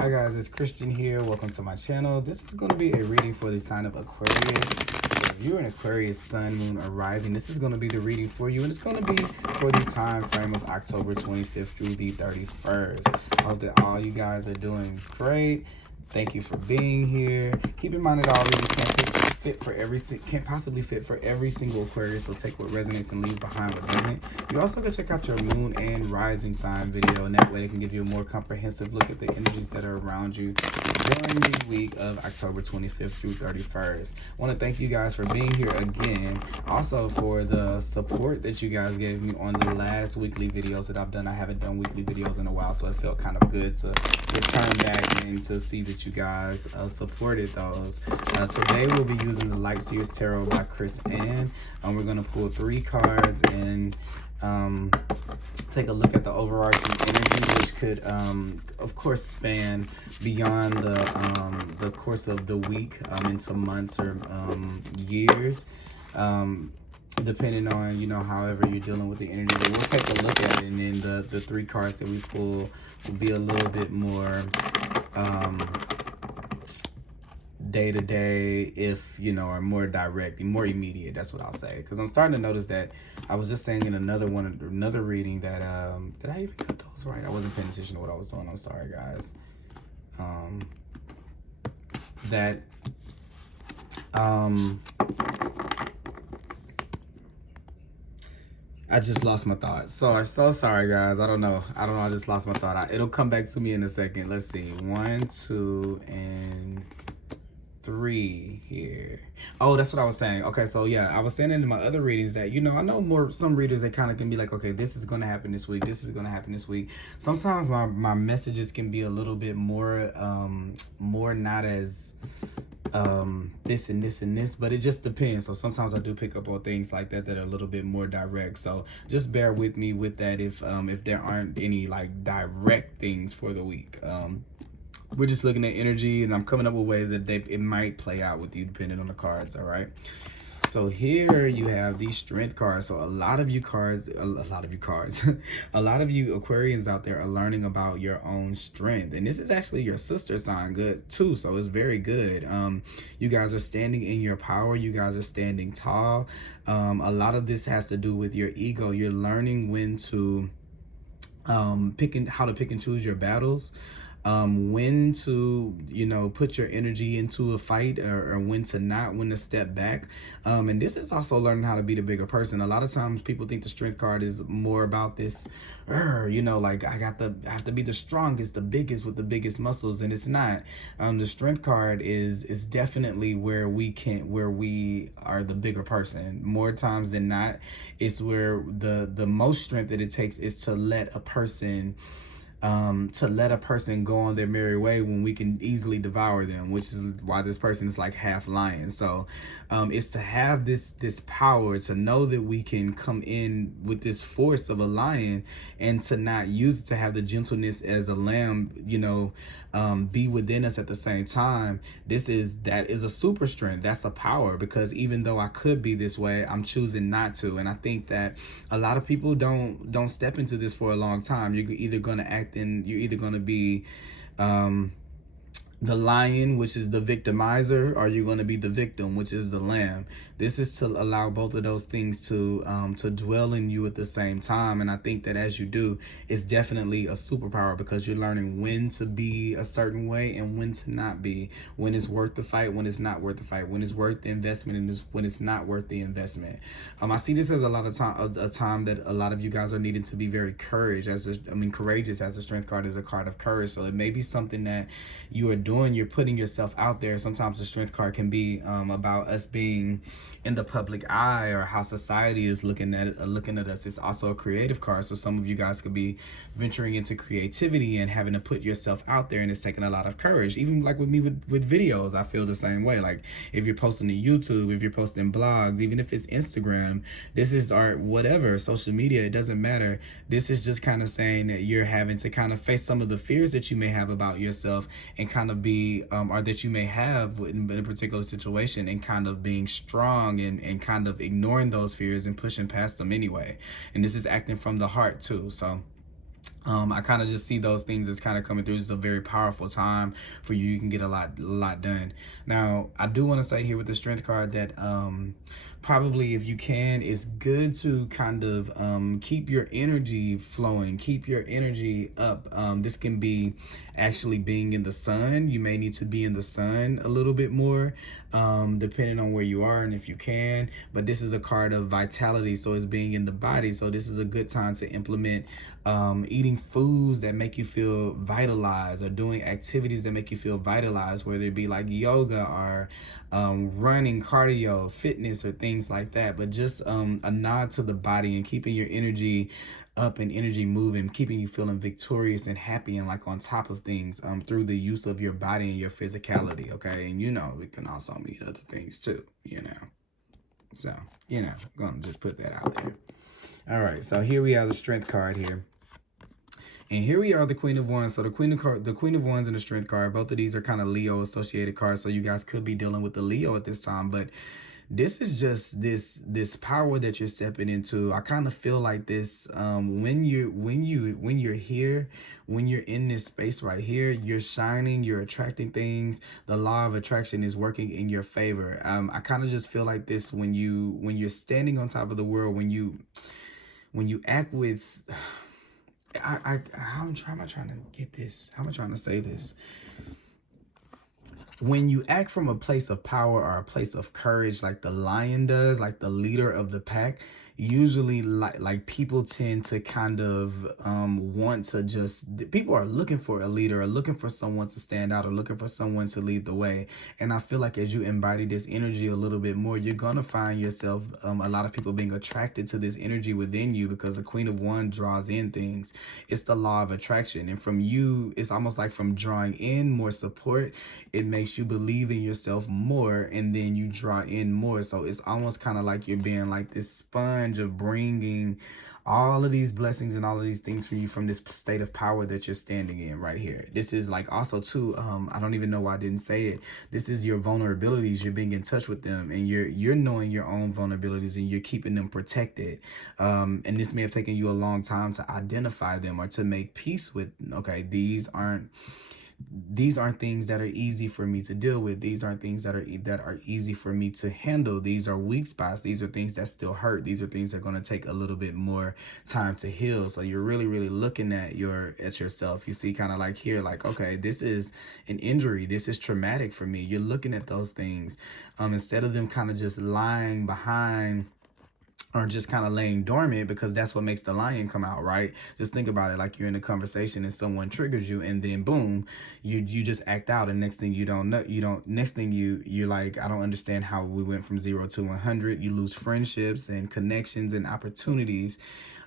Hi guys, it's Christian here. Welcome to my channel. This is going to be a reading for the sign of Aquarius. So if you're an Aquarius sun, moon, or rising, this is going to be the reading for you, and it's going to be for the time frame of October 25th through the 31st. I hope that all you guys are doing great. Thank you for being here. Keep in mind that all readings can't possibly fit for every single Aquarius, so take what resonates and leave behind what doesn't. You also can check out your moon and rising sign video, and that way they can give you a more comprehensive look at the energies that are around you during the week of October 25th through 31st. I want to thank you guys for being here again. Also for the support that you guys gave me on the last weekly videos that I've done. I haven't done weekly videos in a while, so it felt kind of good to return back and to see that you guys supported those. Today we'll be using the Light Seers Tarot by Chris Ann. We're going to pull 3 cards and take a look at the overarching energy, which could of course span beyond the course of the week into months or years, depending on, you know, however you're dealing with the energy. But we'll take a look at it, and then the 3 cards that we pull will be a little bit more day-to-day, if you know, or more direct, more immediate. That's what I'll say, because I'm starting to notice that I was just saying in another reading that did I even cut those right? I wasn't paying attention to what I was doing. I'm sorry guys. I just lost my thought. So sorry guys. I don't know. I just lost my thought. It'll come back to me in a second. Let's see. 1, 2, and 3 here. Oh, that's what I was saying. Okay, so yeah, I was saying in my other readings that, you know, I know some readers that kind of can be like, okay, this is going to happen this week, this is going to happen this week. Sometimes my messages can be a little bit more not as this and this and this, but it just depends. So sometimes I do pick up on things like that are a little bit more direct, so just bear with me with that if there aren't any like direct things for the week. We're just looking at energy, and I'm coming up with ways that it might play out with you depending on the cards. All right, so here you have these strength cards. So a lot of you a lot of you Aquarians out there are learning about your own strength, and this is actually your sister sign good too, so it's very good. You guys are standing in your power. You guys are standing tall. A lot of this has to do with your ego. You're learning when to how to pick and choose your battles, when to, you know, put your energy into a fight, or when to not, when to step back. And this is also learning how to be the bigger person. A lot of times people think the strength card is more about this, you know, like I have to be the strongest, the biggest, with the biggest muscles, and it's not. The strength card is definitely where we are the bigger person. More times than not, it's where the most strength that it takes is to let a person go on their merry way when we can easily devour them, which is why this person is like half lion. So it's to have this power, to know that we can come in with this force of a lion and to not use it, to have the gentleness as a lamb, you know, be within us at the same time. That is a super strength. That's a power, because even though I could be this way, I'm choosing not to. And I think that a lot of people don't step into this for a long time. You're either going to be the lion, which is the victimizer, or you're going to be the victim, which is the lamb. This is to allow both of those things to dwell in you at the same time. And I think that as you do, it's definitely a superpower, because you're learning when to be a certain way and when to not be, when it's worth the fight, when it's not worth the fight, when it's worth the investment, and when it's not worth the investment. I see this as a time that a lot of you guys are needing to be very courageous, as the strength card is a card of courage. So it may be something that you are doing. You're putting yourself out there. Sometimes the strength card can be about us being in the public eye, or how society is looking at us. It's also a creative card, so some of you guys could be venturing into creativity and having to put yourself out there, and it's taking a lot of courage. Even like with me with videos, I feel the same way. Like if you're posting to YouTube, if you're posting blogs, even if it's Instagram, this is art, whatever, social media, it doesn't matter. This is just kind of saying that you're having to kind of face some of the fears that you may have about yourself, and kind of be or that you may have in a particular situation, and kind of being strong and kind of ignoring those fears and pushing past them anyway. And this is acting from the heart too. So I kind of just see those things as kind of coming through. It's a very powerful time for you. You can get a lot done. Now, I do want to say here with the strength card that probably, if you can, it's good to kind of keep your energy flowing, keep your energy up. This can be actually being in the sun. You may need to be in the sun a little bit more, depending on where you are and if you can. But this is a card of vitality, so it's being in the body. So this is a good time to implement eating foods that make you feel vitalized, or doing activities that make you feel vitalized, whether it be like yoga or running, cardio, fitness, or things like that. But just a nod to the body and keeping your energy up and energy moving, keeping you feeling victorious and happy and like on top of things through the use of your body and your physicality. Okay, and we can also mean other things too, so I'm gonna just put that out there. All right, so here we have the strength card here. And here we are, the Queen of Wands. So the Queen of Wands and the Strength card, both of these are kind of Leo associated cards. So you guys could be dealing with the Leo at this time, but this is just this power that you're stepping into. I kind of feel like this when you're here, when you're in this space right here, you're shining, you're attracting things. The law of attraction is working in your favor. I kind of just feel like this when you're standing on top of the world, when you act with how am I trying to get this? How am I trying to say this? When you act from a place of power or a place of courage, like the lion does, like the leader of the pack, usually like people tend to kind of want to just, people are looking for a leader, or looking for someone to stand out, or looking for someone to lead the way. And I feel like as you embody this energy a little bit more, you're gonna find yourself a lot of people being attracted to this energy within you, because the Queen of Wands draws in things. It's the law of attraction, and from you, it's almost like from drawing in more support, it makes you believe in yourself more, and then you draw in more. So it's almost kind of like you're being like this sponge of bringing all of these blessings and all of these things for you from this state of power that you're standing in right here. This is like also too, I don't even know why I didn't say it. This is your vulnerabilities. You're being in touch with them, and you're knowing your own vulnerabilities, and you're keeping them protected. And this may have taken you a long time to identify them, or to make peace with, okay, these aren't things that are easy for me to deal with. These aren't things that are easy for me to handle. These are weak spots. These are things that still hurt. These are things that are going to take a little bit more time to heal. So you're really, really looking at yourself. You see kind of like here, like, okay, this is an injury. This is traumatic for me. You're looking at those things instead of them kind of just lying behind, or just kind of laying dormant, because that's what makes the lion come out, right? Just think about it, like you're in a conversation and someone triggers you, and then boom, you just act out, and next thing you're like, I don't understand how we went from 0 to 100. You lose friendships and connections and opportunities,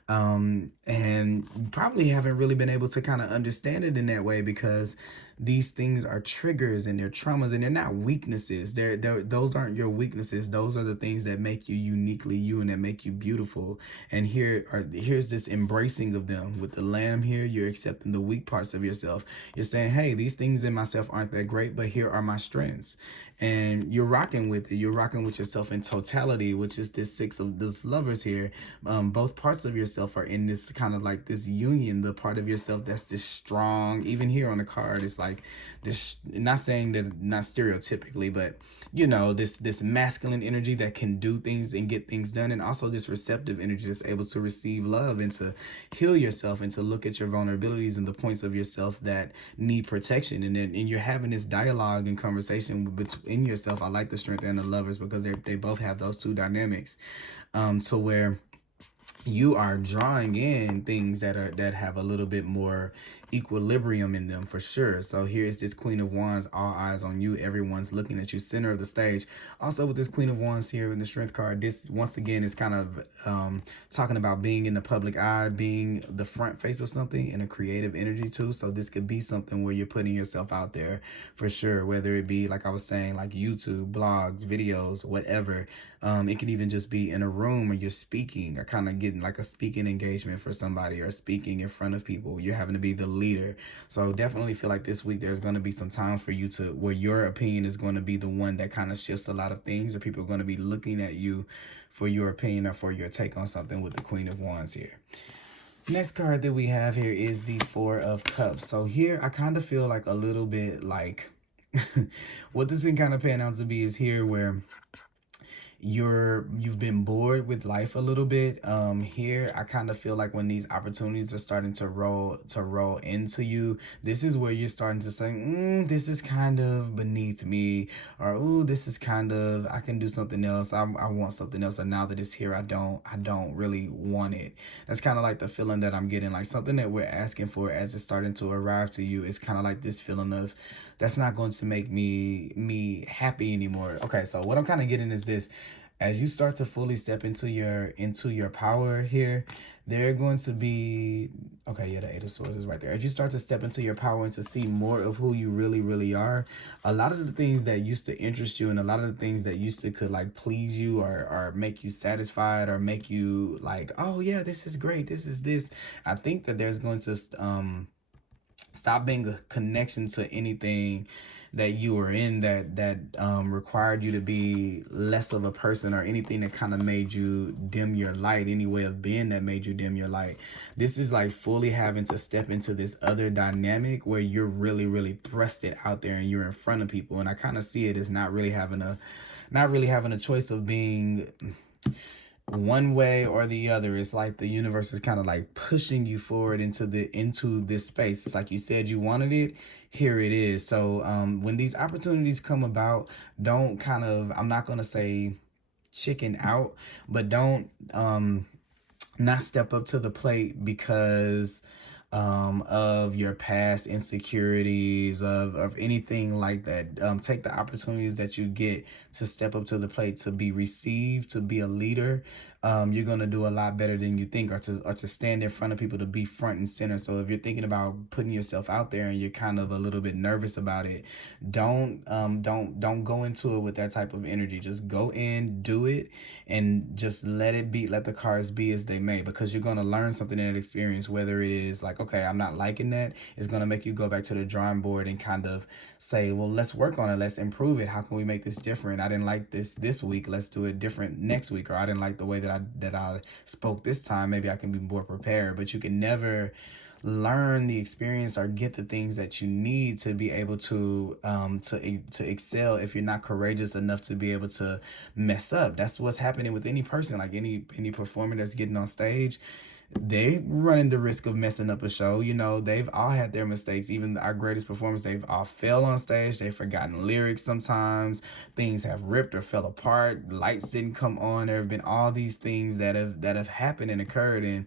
and you probably haven't really been able to kind of understand it in that way, because these things are triggers and they're traumas, and they're not weaknesses. Those aren't your weaknesses. Those are the things that make you uniquely you and that make you beautiful. And here's this embracing of them. With the lamb here, you're accepting the weak parts of yourself. You're saying, hey, these things in myself aren't that great, but here are my strengths. And you're rocking with it. You're rocking with yourself in totality, which is this six of this lovers here. Both parts of yourself are in this kind of like this union. The part of yourself that's this strong, even here on the card, it's like this, not saying that, not stereotypically, but this masculine energy that can do things and get things done, and also this receptive energy that's able to receive love and to heal yourself and to look at your vulnerabilities and the points of yourself that need protection. And you're having this dialogue and conversation between yourself. I like the strength and the lovers, because they both have those two dynamics, to where you are drawing in things that have a little bit more equilibrium in them, for sure. So here's this Queen of Wands, all eyes on you. Everyone's looking at you, center of the stage. Also with this Queen of Wands here in the Strength card, this once again is kind of talking about being in the public eye, being the front face of something, and a creative energy too. So this could be something where you're putting yourself out there, for sure, whether it be, like I was saying, like YouTube, blogs, videos, whatever. It could even just be in a room where you're speaking, or kind of getting like a speaking engagement for somebody, or speaking in front of people. You're having to be the leader. So definitely feel like this week there's going to be some time for you to, where your opinion is going to be the one that kind of shifts a lot of things, or people are going to be looking at you for your opinion or for your take on something, with the Queen of Wands here. Next card that we have here is the Four of Cups. So here I kind of feel like a little bit like what this is kind of pan out to be is here where you've been bored with life a little bit. Here I kind of feel like when these opportunities are starting to roll into you, this is where you're starting to say, this is kind of beneath me, or ooh, this is kind of, I can do something else. I want something else, or now that it's here, I don't really want it. That's kind of like the feeling that I'm getting, like something that we're asking for as it's starting to arrive to you. It's kind of like this feeling of, that's not going to make me happy anymore. Okay, so what I'm kind of getting is this: as you start to fully step into your power here, they're going to be, okay, yeah, the Eight of Swords is right there. As you start to step into your power and to see more of who you really are, a lot of the things that used to interest you and a lot of the things that used to could like please you, or make you satisfied, or make you like, oh yeah, this is great, this is this. I think that there's going to stop being a connection to anything that you were in that required you to be less of a person, or anything that kind of made you dim your light, any way of being that made you dim your light. This is like fully having to step into this other dynamic where you're really thrusted out there and you're in front of people. And I kind of see it as not really having a choice of being one way or the other. It's like the universe is kind of like pushing you forward into this space. It's like you said you wanted it, here it is. So when these opportunities come about, don't kind of, I'm not gonna say chicken out, but don't not step up to the plate because of your past insecurities, of anything like that. Take the opportunities that you get to step up to the plate, to be received, to be a leader. You're gonna do a lot better than you think, or to stand in front of people, to be front and center. So if you're thinking about putting yourself out there and you're kind of a little bit nervous about it, don't go into it with that type of energy. Just go in, do it, and just let it be. Let the cards be as they may, because you're gonna learn something in that experience. Whether it is like, okay, I'm not liking that, it's gonna make you go back to the drawing board and kind of say, well, let's work on it, let's improve it. How can we make this different? I didn't like this week, let's do it different next week. Or I didn't like the way that I spoke this time, maybe I can be more prepared. But you can never learn the experience or get the things that you need to be able to excel if you're not courageous enough to be able to mess up. That's what's happening with any person, like any performer that's getting on stage. They running the risk of messing up a show. They've all had their mistakes. Even our greatest performers, they've all fell on stage. They've forgotten lyrics sometimes. Things have ripped or fell apart. Lights didn't come on. There have been all these things that have happened and occurred. And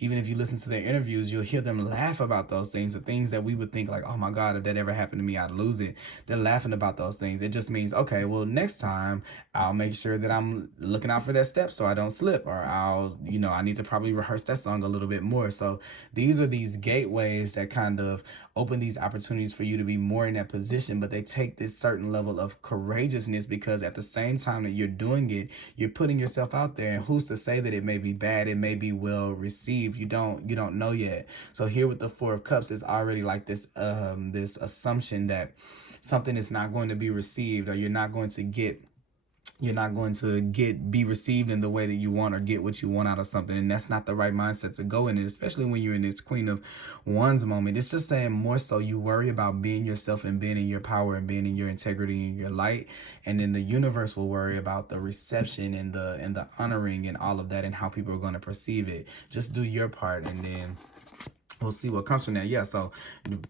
even if you listen to their interviews, you'll hear them laugh about those things. The things that we would think like, oh my God, if that ever happened to me, I'd lose it. They're laughing about those things. It just means, okay, well, next time I'll make sure that I'm looking out for that step so I don't slip, or I need to probably rehearse that song a little bit more. So these are these gateways that kind of open these opportunities for you to be more in that position, but they take this certain level of courageousness, because at the same time that you're doing it, you're putting yourself out there, and who's to say that it may be bad, it may be well received. You don't know yet. So here with the Four of Cups, it's already like this assumption that something is not going to be received, or you're not going to be received in the way that you want, or get what you want out of something. And that's not the right mindset to go in it, especially when you're in this Queen of Wands moment. It's just saying more so you worry about being yourself and being in your power and being in your integrity and your light, and then the universe will worry about the reception and the honoring and all of that, and how people are going to perceive it. Just do your part, and then we'll see what comes from that. Yeah, so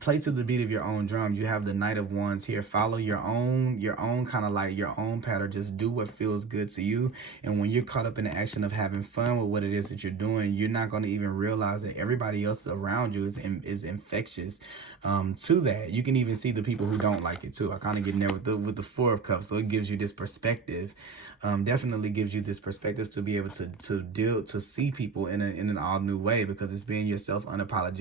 play to the beat of your own drum. You have the Knight of Wands here. Follow your own kind of like your own pattern. Just do what feels good to you. And when you're caught up in the action of having fun with what it is that you're doing, you're not going to even realize that everybody else around you is infectious to that. You can even see the people who don't like it too. I kind of get in there with the Four of Cups, so it gives you this perspective. Definitely gives you this perspective to be able to see people in an all new way, because it's being yourself unapologetically.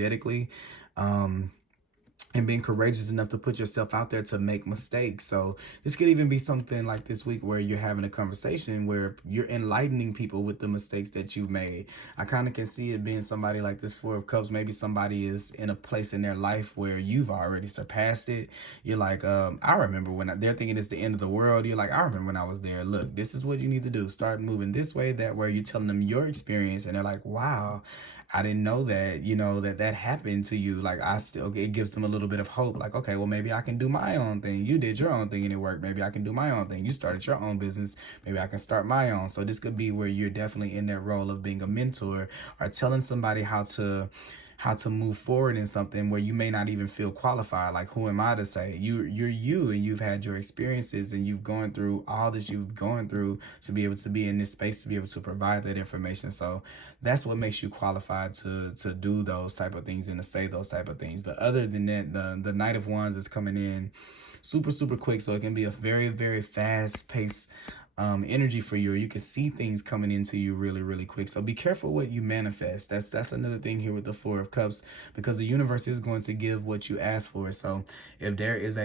and being courageous enough to put yourself out there to make mistakes. So this could even be something like this week where you're having a conversation where you're enlightening people with the mistakes that you've made. I kind of can see it being somebody like this Four of Cups. Maybe somebody is in a place in their life where you've already surpassed it. You're like, I remember when they're thinking it's the end of the world. You're like, I remember when I was there. Look, this is what you need to do. Start moving this way, that way. You're telling them your experience, and they're like, wow, I didn't know that, that happened to you. Like, I still, it gives them a little bit of hope. Like, okay, well, maybe I can do my own thing. You did your own thing and it worked. Maybe I can do my own thing. You started your own business. Maybe I can start my own. So this could be where you're definitely in that role of being a mentor or telling somebody how to move forward in something where you may not even feel qualified. Like, who am I to say? You're you, and you've had your experiences, and you've gone through all that you've gone through to be able to be in this space, to be able to provide that information. So that's what makes you qualified to do those type of things and to say those type of things. But other than that, the Knight of Wands is coming in super quick, so it can be a very fast pace energy for you, or you can see things coming into you really quick. So be careful what you manifest. That's another thing here with the Four of Cups, because the universe is going to give what you ask for. So if there is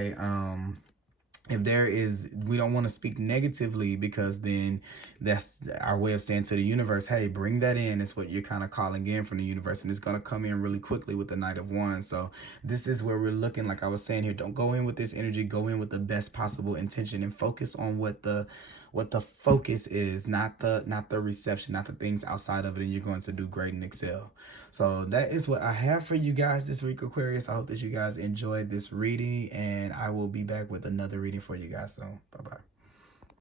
we don't want to speak negatively, because then that's our way of saying to the universe, hey, bring that in. It's what you're kind of calling in from the universe, and it's going to come in really quickly with the Knight of Wands. So this is where we're looking, like I was saying here, don't go in with this energy, go in with the best possible intention and focus on what the focus is, not the reception, not the things outside of it, and you're going to do great and excel. So that is what I have for you guys this week, Aquarius. I hope that you guys enjoyed this reading, and I will be back with another reading for you guys soon. Bye bye.